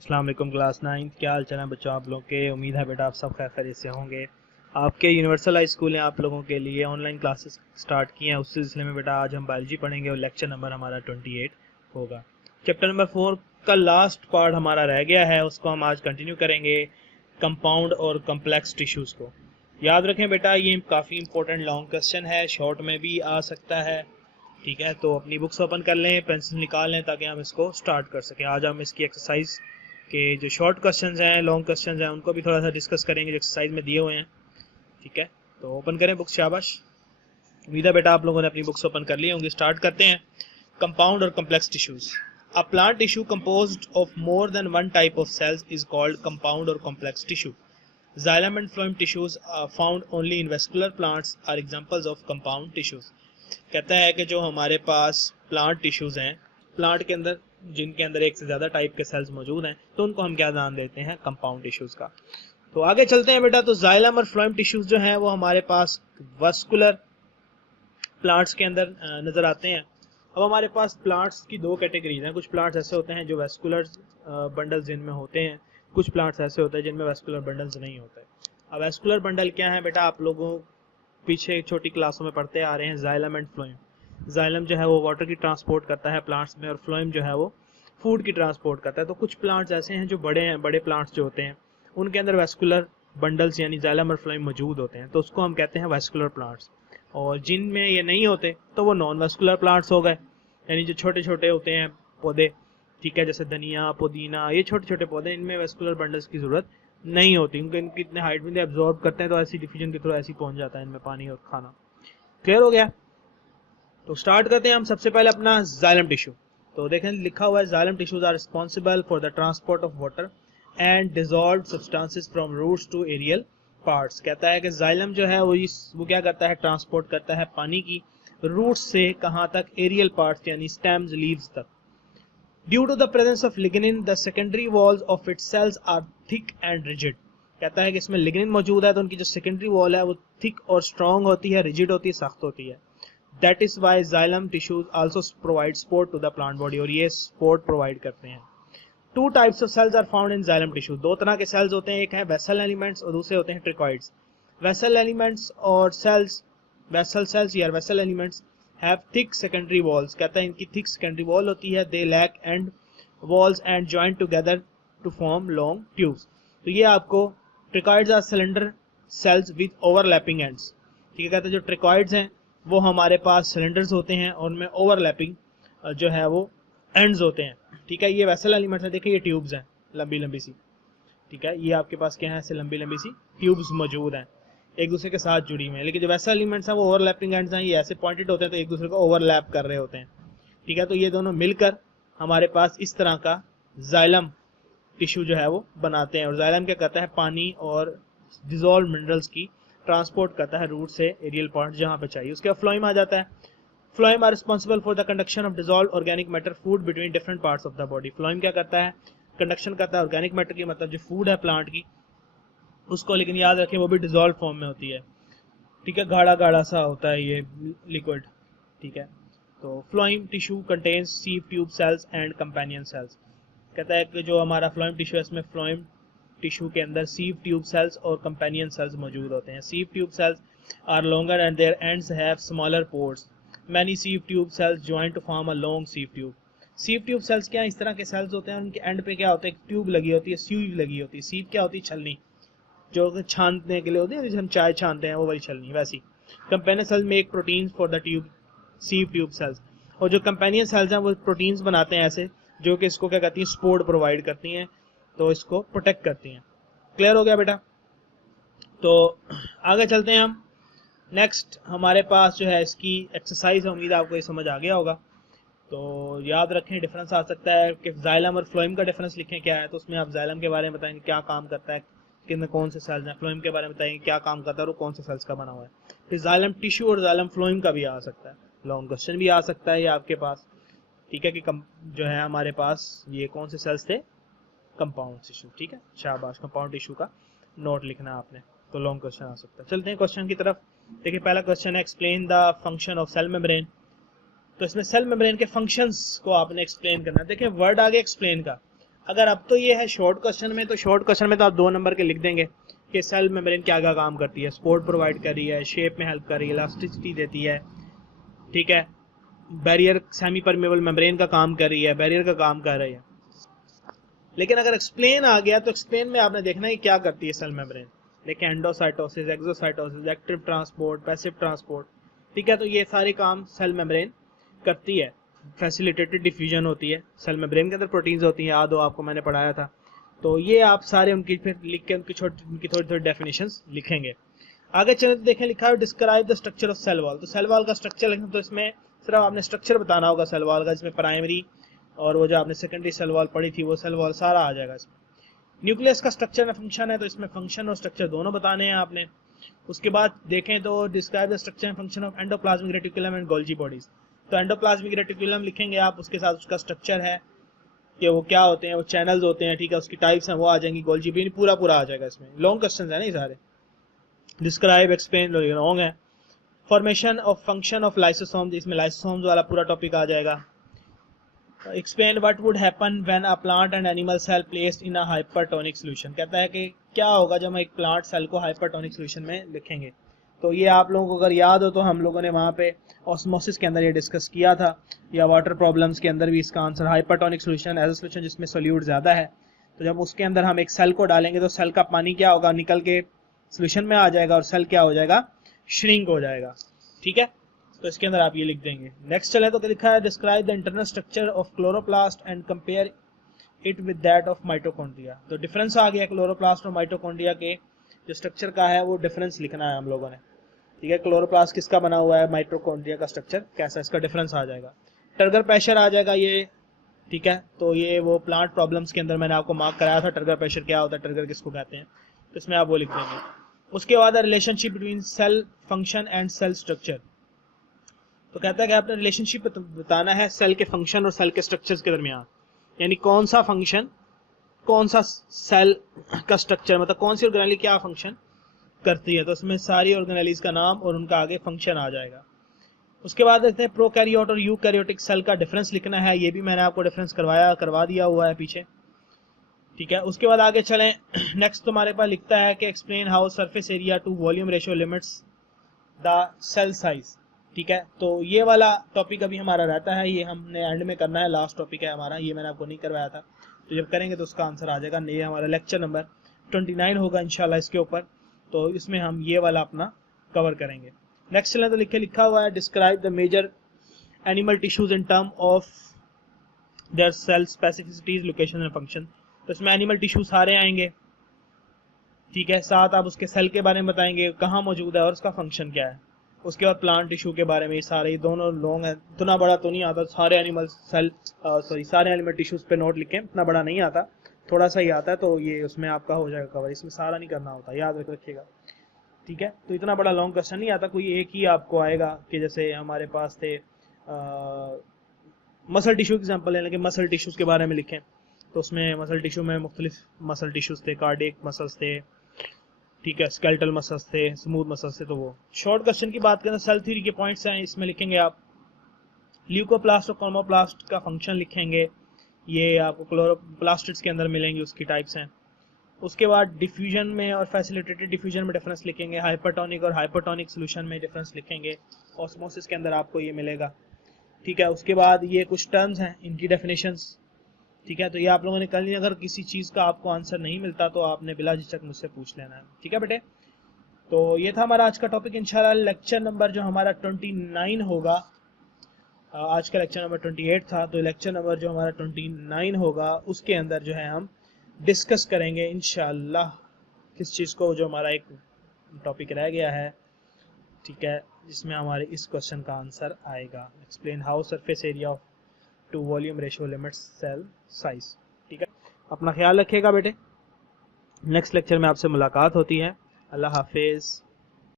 अस्सलाम वालेकुम क्लास 9 क्या हाल चाल है बच्चों आप लोगों के। उम्मीद है बेटा आप सब खैर खैरियत से होंगे। आपके यूनिवर्सल हाई स्कूल ने आप लोगों के लिए ऑनलाइन क्लासेस स्टार्ट की हैं। उस सिलसिले में बेटा आज हम बायोलॉजी पढ़ेंगे और लेक्चर नंबर हमारा 28 होगा। चैप्टर नंबर 4 का लास्ट पार्ट हमारा रह गया है, उसको हम आज कंटिन्यू करेंगे, कंपाउंड और कम्प्लेक्स टिश्यूज़ को। याद रखें बेटा ये काफ़ी इंपॉर्टेंट लॉन्ग क्वेश्चन है, शॉर्ट में भी आ सकता है। ठीक है, तो अपनी बुक्स ओपन कर लें, पेंसिल निकाल लें ताकि हम इसको स्टार्ट कर सकें। आज हम इसकी एक्सरसाइज के जो शॉर्ट क्वेश्चंस हैं, लॉन्ग क्वेश्चंस हैं, उनको भी थोड़ा सा डिस्कस करेंगे जो एक्सरसाइज में दिए हुए हैं। ठीक है, तो ओपन करें बुक्स, शाबाश। उम्मीद है बेटा आप लोगों ने अपनी बुक्स ओपन कर ली होंगी। स्टार्ट करते हैं। कंपाउंड और complex tissues. A plant tissue composed of more than one type of cells is called compound और complex tissue. Xylem and phloem tissues are found only in vascular plants are examples of compound tissues। कहता है कि जो हमारे पास plant tissues हैं, plant के अंदर जिनके अंदर एक से ज़्यादा टाइप के सेल्स मौजूद हैं, तो उनको हम क्या नाम देते हैं, कंपाउंड टिश्यूज का। तो आगे चलते हैं बेटा। तो जाइलम और फ्लोएम टिश्यूज जो हैं वो हमारे पास वस्कुलर प्लांट्स के अंदर नज़र आते हैं। अब हमारे पास प्लांट्स की दो कैटेगरीज हैं। कुछ प्लांट्स ऐसे होते हैं जो वेस्कुलर बंडल्स जिनमें होते हैं, कुछ प्लांट्स ऐसे होते हैं जिनमें वेस्कुलर बंडल्स नहीं होते। अब वेस्कुलर बंडल क्या है बेटा, आप लोगों पीछे छोटी क्लासों में पढ़ते आ रहे हैं जाइलम एंड फ्लोएम। जाइलम जो है वो वाटर की ट्रांसपोर्ट करता है प्लांट्स में, और फ्लोएम जो है वो फूड की ट्रांसपोर्ट करता है। तो कुछ प्लांट्स ऐसे हैं जो बड़े हैं, बड़े प्लांट्स जो होते हैं उनके अंदर वेस्कुलर बंडल्स यानी जाइलम और फ्लोएम मौजूद होते हैं, तो उसको हम कहते हैं वेस्कुलर प्लांट्स। और जिनमें ये नहीं होते तो वो नॉन वेस्कुलर प्लांट्स हो गए, यानी जो छोटे छोटे होते हैं पौधे, ठीक है, जैसे धनिया, पुदीना, ये छोटे छोटे पौधे, इनमें वेस्कुलर बंडल्स की जरूरत नहीं होती। इनकी इतने हाइट में एब्जॉर्ब करते हैं तो ऐसी डिफ्यूजन के थ्रू ऐसी पहुंच जाता है इनमें पानी और खाना। क्लियर हो गया। तो स्टार्ट करते हैं हम सबसे पहले अपना जाइलम टिश्यू। तो देखें लिखा हुआ है xylem tissues are responsible for the transport of water and dissolved substances from roots to aerial parts. कहता है कि जाइलम जो है वो क्या करता है, ट्रांसपोर्ट करता है पानी की रूट्स से कहाँ तक, एरियल पार्ट्स यानी स्टेम्स, लीव्स तक। Due to the presence of lignin, the secondary walls of its cells are thick and rigid। कहता है कि इसमें लिग्निन मौजूद है तो उनकी जो सेकेंडरी वॉल है वो थिक और स्ट्रॉन्ग होती है, रिजिड होती है, सख्त होती है। That is why xylem tissues also provide support to the plant body, और ये सपोर्ट प्रोवाइड करते हैं। Two types of cells are found in xylem tissue। दो तरह के सेल्स होते हैं, एक है वेसल एलिमेंट्स और दूसरे होते हैं ट्रिकॉइड्स। वेसल एलिमेंट्स और सेल्स, वेसल सेल्स या vessel elements have thick secondary walls। कहता है इनकी thick secondary wall होती है। They lack end walls and join together to form long tubes। तो ये आपको tracheids are cylinder cells with overlapping ends। ठीक है, कहते हैं जो ट्रिकॉइड्स हैं वो हमारे पास सिलेंडर्स होते हैं और उनमें ओवरलैपिंग जो है वो एंड्स होते हैं। ठीक है, ये वेसल एलिमेंट्स है, देखिए ये ट्यूब्स हैं लंबी लंबी सी। ठीक है, ये आपके पास क्या है, ऐसे लंबी लंबी सी ट्यूब्स मौजूद हैं, एक दूसरे के साथ जुड़ी हुई हैं। लेकिन जो वैसा एलिमेंट्स हैं वो ओवरलैपिंग एंड्स हैं, ये ऐसे पॉइंटेड होते हैं तो एक दूसरे को ओवरलैप कर रहे होते हैं। ठीक है, तो ये दोनों मिलकर हमारे पास इस तरह का जाइलम टिश्यू जो है वो बनाते हैं। और जाइलम क्या करता है, पानी और डिजॉल्व मिनरल्स की ट्रांसपोर्ट करता है रूट से एरियल पार्ट जहाँ पे चाहिए। उसके बाद फ्लोएम आ जाता है। Phloem are responsible for the conduction of dissolve organic matter food between different parts of the body. Phloem क्या करता है, कंडक्शन करता है ऑर्गेनिक मैटर की, मतलब जो फूड है प्लांट की उसको, लेकिन याद रखें वो भी डिजॉल्व फॉर्म में होती है। ठीक है, गाढ़ा गाढ़ा सा होता है ये लिक्विड। ठीक है, तो phloem tissue contains सीव tube sales and companion cells. कहता है कि जो हमारा फ्लोएम टिश्यू है इसमें फ्लोएम टिश्यू के अंदर सीव ट्यूब सेल्स और कंपेनियन सेल्स मौजूद होते हैं। Sieve tube cells are longer and their ends have smaller pores. Many sieve tube cells join to form a long sieve tube. Sieve tube cells क्या है, इस तरह के सेल्स होते हैं, उनके एंड पे क्या होता है, एक ट्यूब लगी होती है, सीव लगी होती है। सीव क्या होती है, छलनी, जो छानने के लिए होती है, जैसे हम चाय छानते हैं वो वाली छलनी, वैसी। Companion cells make proteins for the tube sieve tube cells. और जो कंपेनियन सेल्स हैं वो प्रोटीन्स बनाते हैं ऐसे, जो कि इसको क्या कहती हैं, सपोर्ट प्रोवाइड करती हैं, तो इसको प्रोटेक्ट करती हैं। क्लियर हो गया बेटा। तो आगे चलते हैं हम। नेक्स्ट हमारे पास जो है इसकी एक्सरसाइज है, उम्मीद आपको ये समझ आ गया होगा। तो याद रखें डिफरेंस आ सकता है कि जाइलम और फ्लोएम का डिफरेंस लिखें क्या है, तो उसमें आप जाइलम के बारे में बताएंगे क्या काम करता है, किन कौन से सेल्स हैं, फ्लोएम के बारे में बताएंगे क्या काम करता है और वो कौन से सेल्स का बना हुआ है। फिर जाइलम टिश्यू और जाइलम फ्लोएम का भी आ सकता है, लॉन्ग क्वेश्चन भी आ सकता है ये आपके पास। ठीक है, कि जो है हमारे पास ये कौन से सेल्स थे, कंपाउंड टिश्यू। ठीक है, शाबाश, कंपाउंड टिश्यू का नोट लिखना आपने, तो लॉन्ग क्वेश्चन आ सकता है। चलते हैं क्वेश्चन की तरफ। देखिए पहला क्वेश्चन है, explain the function of cell membrane. तो इसमें सेल मेम्ब्रेन के फंक्शंस को आपने एक्सप्लेन करना है। देखिए वर्ड आ गया एक्सप्लेन का, अगर अब तो ये है शॉर्ट क्वेश्चन में, तो शॉर्ट क्वेश्चन में तो आप 2 नंबर के लिख देंगे कि सेल मेम्ब्रेन क्या क्या काम करती है, सपोर्ट प्रोवाइड कर रही है, शेप में हेल्प कर रही है, इलास्टिसिटी देती है, ठीक है, बैरियर सेमी परमेबल मेम्ब्रेन का काम कर रही है, बैरियर का काम कर रही है। लेकिन अगर एक्सप्लेन आ गया तो एक्सप्लेन में आपने देखना है क्या करती है सेल मेम्ब्रेन। देखिए endocytosis, exocytosis, active transport, passive transport, ठीक है, तो ये सारे काम सेल मेम्ब्रेन करती है। फैसिलिटेटेड डिफ्यूजन होती है, सेल मेम्ब्रेन के अंदर प्रोटीन्स होती हैं, याद हो आपको मैंने पढ़ाया था। तो ये आप सारे उनकी फिर लिख के उनकी थोड़ी थोड़ी डेफिनेशंस लिखेंगे। आगे चले तो देखें लिखा है describe the structure of cell wall. तो सेल वॉल का स्ट्रक्चर लिखें तो इसमें सिर्फ आपने स्ट्रक्चर बताना होगा सेल वॉल का, जिसमें प्राइमरी और वो जो आपने सेकेंडरी सेल वॉल पढ़ी थी वो सेल वॉल सारा आ जाएगा इसमें। न्यूक्लियस का स्ट्रक्चर में फंक्शन है, तो इसमें फंक्शन और स्ट्रक्चर दोनों बताने हैं आपने। उसके बाद देखें तो describe the structure and function of endoplasmic reticulum and Golgi bodies. तो एंडोप्लाज्मिक रेटिकुलम लिखेंगे आप, उसके साथ उसका स्ट्रक्चर है कि वो क्या होते हैं, वो चैनल्स होते हैं, ठीक है, उसकी टाइप्स हैं वो आ जाएंगी, गोल्जी भी पूरा पूरा आ जाएगा इसमें। लॉन्ग क्वेश्चन है नहीं सारे, डिस्क्राइब एक्सप्लेन लॉन्ग है। Formation of function of lysosome, इसमें लाइसोसोम्स वाला पूरा टॉपिक आ जाएगा। Explain what would happen when a plant and animal cell placed in a hypertonic solution. कहता है कि क्या होगा जब हम एक प्लांट सेल को हाइपरटोनिक सॉल्यूशन में लिखेंगे। तो ये आप लोगों को अगर याद हो तो हम लोगों ने वहाँ पे ऑस्मोसिस के अंदर ये डिस्कस किया था, या वाटर प्रॉब्लम्स के अंदर भी इसका answer hypertonic solution as a solution जिसमें सोल्यूट ज़्यादा है। तो जब उसके अंदर हम एक सेल को डालेंगे तो सेल का पानी क्या होगा, निकल के सॉल्यूशन में आ जाएगा और सेल क्या हो जाएगा, श्रिंक हो जाएगा, ठीक है। तो इसके अंदर आप ये लिख देंगे। नेक्स्ट चले तो लिखा है describe the internal structure of chloroplast and compare it with that of mitochondria. तो डिफरेंस आ गया क्लोरोप्लास्ट और माइटोकॉन्ड्रिया के जो स्ट्रक्चर का है वो डिफरेंस लिखना है हम लोगों ने, ठीक है। क्लोरोप्लास्ट किसका बना हुआ है, माइटोकॉन्ड्रिया का स्ट्रक्चर कैसा, इसका डिफरेंस आ जाएगा। टर्गर प्रेशर आ जाएगा ये, ठीक है। तो ये वो प्लांट प्रॉब्लम्स के अंदर मैंने आपको मार्क कराया था टर्गर प्रेशर क्या होता है, टर्गर किसको कहते हैं, तो इसमें आप वो लिख देंगे। उसके बाद relationship between cell function and cell structure. तो कहता है कि आपने रिलेशनशिप बताना है सेल के फंक्शन और सेल के स्ट्रक्चर्स के दरमियान, यानी कौन सा फंक्शन कौन सा सेल का स्ट्रक्चर, मतलब कौन सी ऑर्गेनेली क्या फंक्शन करती है। तो उसमें सारी ऑर्गेनेलीज का नाम और उनका आगे फंक्शन आ जाएगा। उसके बाद देखते हैं प्रोकैरियोट और यूकैरियोटिक सेल का डिफरेंस लिखना है, ये भी मैंने आपको डिफरेंस करवा दिया हुआ है पीछे, ठीक है। उसके बाद आगे चलें, नेक्स्ट तुम्हारे पास लिखता है कि explain how surface area to volume ratio limits the cell size, ठीक है। तो ये वाला टॉपिक अभी हमारा रहता है, ये हमने एंड में करना है, लास्ट टॉपिक है हमारा, ये मैंने आपको नहीं करवाया था, तो जब करेंगे तो उसका आंसर आ जाएगा। ये हमारा लेक्चर नंबर 29 होगा इंशाल्लाह इसके ऊपर, तो इसमें हम ये वाला अपना कवर करेंगे। नेक्स्ट चलें तो लिखा हुआ है describe the major animal tissues in term of their cell specificities, location and function. तो इसमें एनिमल टिश्यू सारे आएंगे, ठीक है, साथ आप उसके सेल के बारे में बताएंगे कहाँ मौजूद है और उसका फंक्शन क्या है। उसके बाद प्लांट टिश्यू के बारे में, ये सारे दोनों लॉन्ग है, इतना बड़ा तो नहीं आता, सारे एनिमल सेल सारे एनिमल टिश्यूज पे नोट लिखें, इतना बड़ा नहीं आता, थोड़ा सा ही आता है, तो ये उसमें आपका हो जाएगा कवर, इसमें सारा नहीं करना होता, याद रखिएगा, ठीक है। तो इतना बड़ा लॉन्ग क्वेश्चन नहीं आता, कोई एक ही आपको आएगा कि जैसे हमारे पास थे मसल टिश्यू एग्जाम्पल ले लेंगे, मसल टिश्यूज के बारे में लिखें, तो उसमें मसल टिश्यू में मुख्तलिफ मसल टिश्यूज थे, कार्डियक मसल्स थे, ठीक है, स्केलेटल मसल्स थे, स्मूथ मसल्स थे। तो वो शॉर्ट क्वेश्चन की बात करें, सेल थ्योरी के पॉइंट्स हैं, इसमें लिखेंगे आप ल्यूकोप्लास्ट और क्रोमोप्लास्ट का फंक्शन लिखेंगे, ये आपको क्लोरोप्लास्टिड्स के अंदर मिलेंगे, उसकी टाइप्स हैं। उसके बाद डिफ्यूजन में और फैसिलिटेटेड डिफ्यूजन में डिफरेंस लिखेंगे, हाइपरटोनिक और हाइपोटोनिक सॉल्यूशन में डिफरेंस लिखेंगे, ऑस्मोसिस के अंदर आपको ये मिलेगा, ठीक है। उसके बाद ये कुछ टर्म्स हैं, इनकी डेफिनेशंस, ठीक है। तो ये आप लोगों ने कल ही, अगर किसी चीज़ का आपको आंसर नहीं मिलता तो आपने बिला झिझक मुझसे पूछ लेना है, ठीक है बेटे। तो ये था हमारा आज का टॉपिक। इंशाल्लाह लेक्चर नंबर जो हमारा 29 होगा, आज का लेक्चर नंबर 28 था, तो लेक्चर नंबर जो हमारा 29 होगा उसके अंदर जो है हम डिस्कस करेंगे इंशाल्लाह किस चीज़ को, जो हमारा एक टॉपिक रह गया है, ठीक है, जिसमें हमारे इस क्वेश्चन का आंसर आएगा, explain how surface area of to volume ratio limits cell size, ठीक है। अपना ख्याल रखिएगा बेटे, नेक्स्ट लेक्चर में आपसे मुलाकात होती है। अल्लाह हाफिज़।